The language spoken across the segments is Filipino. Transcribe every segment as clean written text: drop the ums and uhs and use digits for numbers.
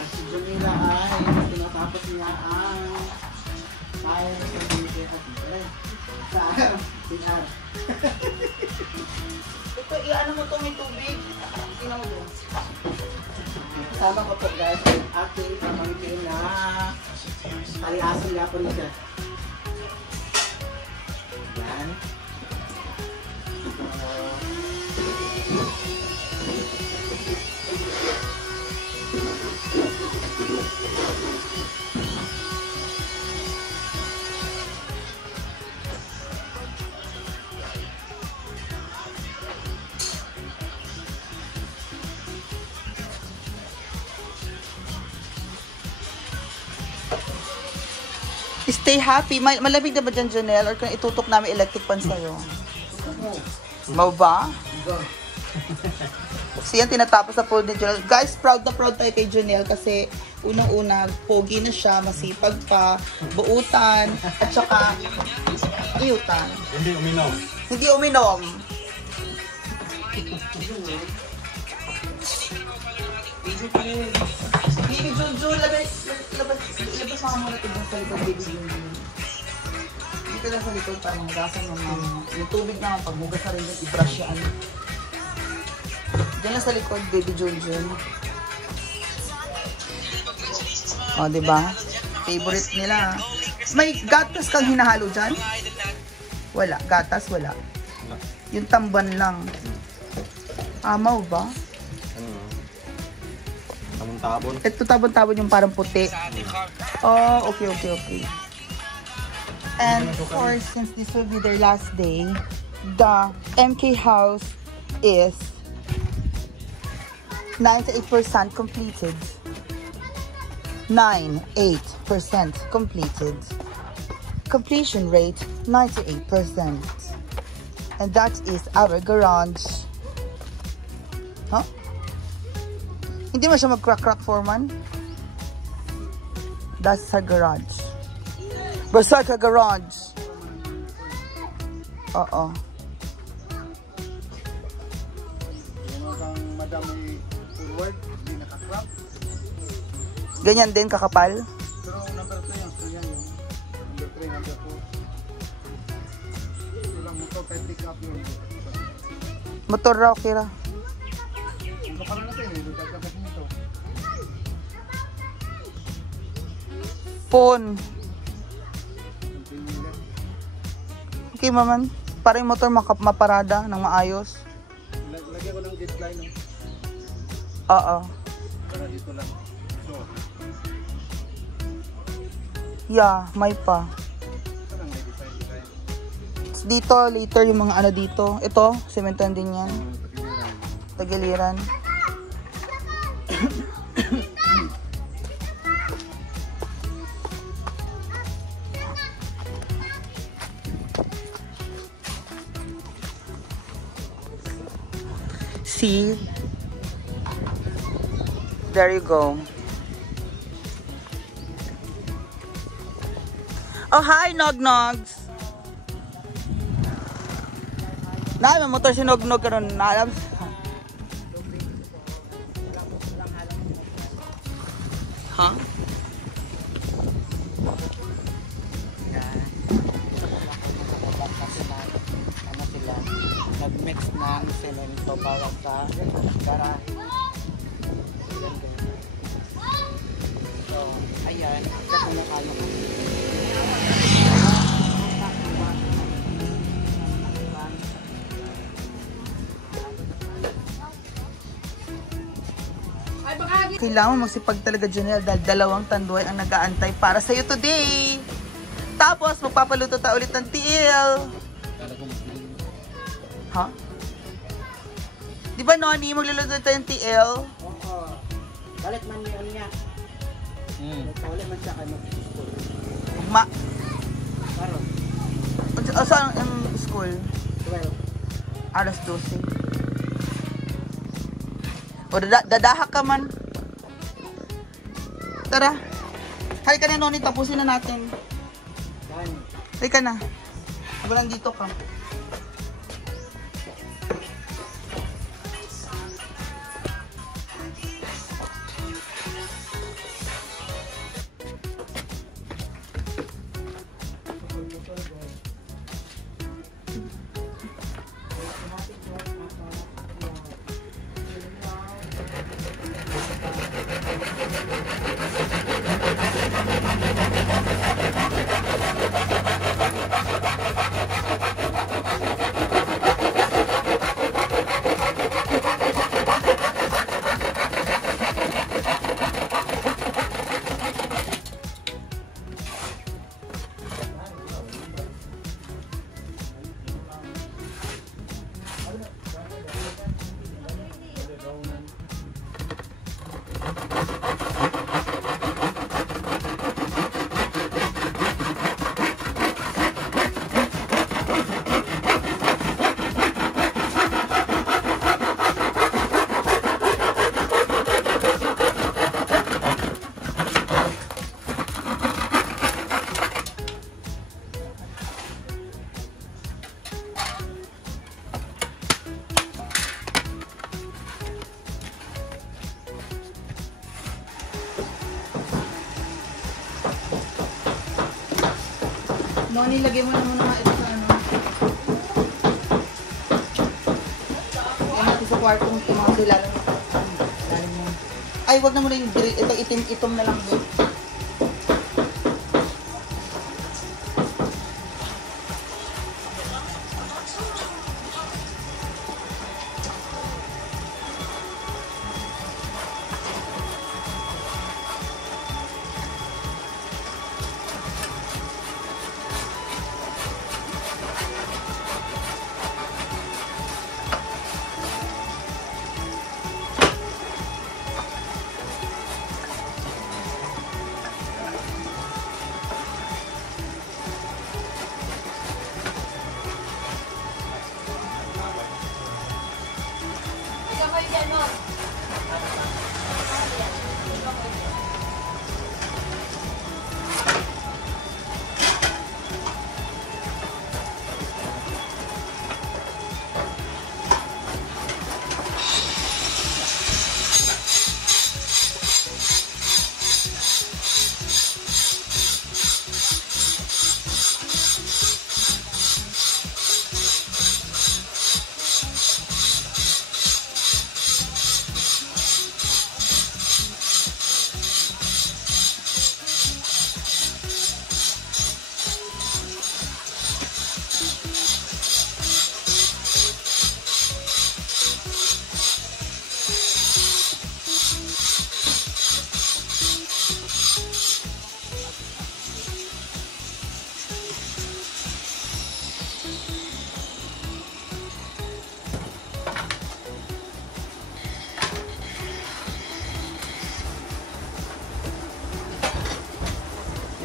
At si Jamila ay tinatapos niya ang kaya sa pagbiligay at sa pinar. Ito, i-ano mo ito, may tubig. Tingnan mo doon. Kasama ko po guys, ang aking pamangkin na palasan nga po nito. Yan. Stay happy. Malamig na ba dyan, Janelle? Or kung itutok namin electric pan sa'yo? Mau ba? So yan, tinatapos na po ni Janelle. Guys, proud na proud tayo kay Janelle kasi unang-una, pogi na siya, masipag pa, buutan, at saka iyutan. Hindi uminom. Hindi uminom. Baby Junjun, labas mga muna ito sa likod, Baby Junjun. Dito lang sa likod para magasan yung tubig naman, pag mugas na rin yung i-brush yan. Diyan lang sa likod, Baby Junjun. O, diba? Favorite nila. May gatas kang hinahalo dyan? Wala. Gatas, wala. Yung tamban lang. Amaw ba? Tabon. Ito tabon-tabon yung parang puti. Oh, okay. And of course, since this will be their last day, the MK house is 98% completed. 98% completed. Completion rate 98%. And that is our garage. Huh? Hindi mo siya mag-crack foreman? That's her garage. Basta ka garage. Oo. Madam may forward, hindi nakakrap. Ganyan din kakapal? Pero number 2 yan. So yan yung number 3, number 4. Ito lang mo ito, kahit pick up yun. Motor raw, Kira. Ang kapalan natin, may dagdagas nito. Phone. Okay, maman. Para yung motor maparada ng maayos. Lagyan ko ng display, no? Oo. Para dito lang. So, Yeah, may pa. ito lang may design. Dito, later yung mga ano dito. Ito, sementohan din yan. Tagiliran. See? There you go. Oh, hi, Nog-Nogs! Na, may motor si Nog-Nog karon na alam. Ha? Ano sila? Nag-mix ng semento para sa garahe. So, ayan. Ito na ano ko. Kailangan magsipag talaga, Janelle, dahil 2 tanduay ang nag-aantay para sa'yo today. Tapos, magpapaluto ta ulit ng tiil. Ha? Di ba, Noni, magluluto tayo ng tiil? Oo. Balit man yun niya. Balit man siya kayo mag-school. Ma. Karon. Saan ang school? 12. Alas 12. O, dadahak ka man. Tara. Halika na, Noni. Tapusin na natin. Yan. Halika na. Walang dito ka. No, nilagay mo naman nga ito sa ano. Yan natin sa kwartong ito mga silalan. Ay, wag na muna yung grill. Ito itim-itom na lang doon.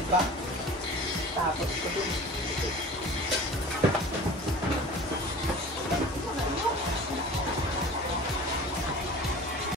Diba? Tapos ko dun.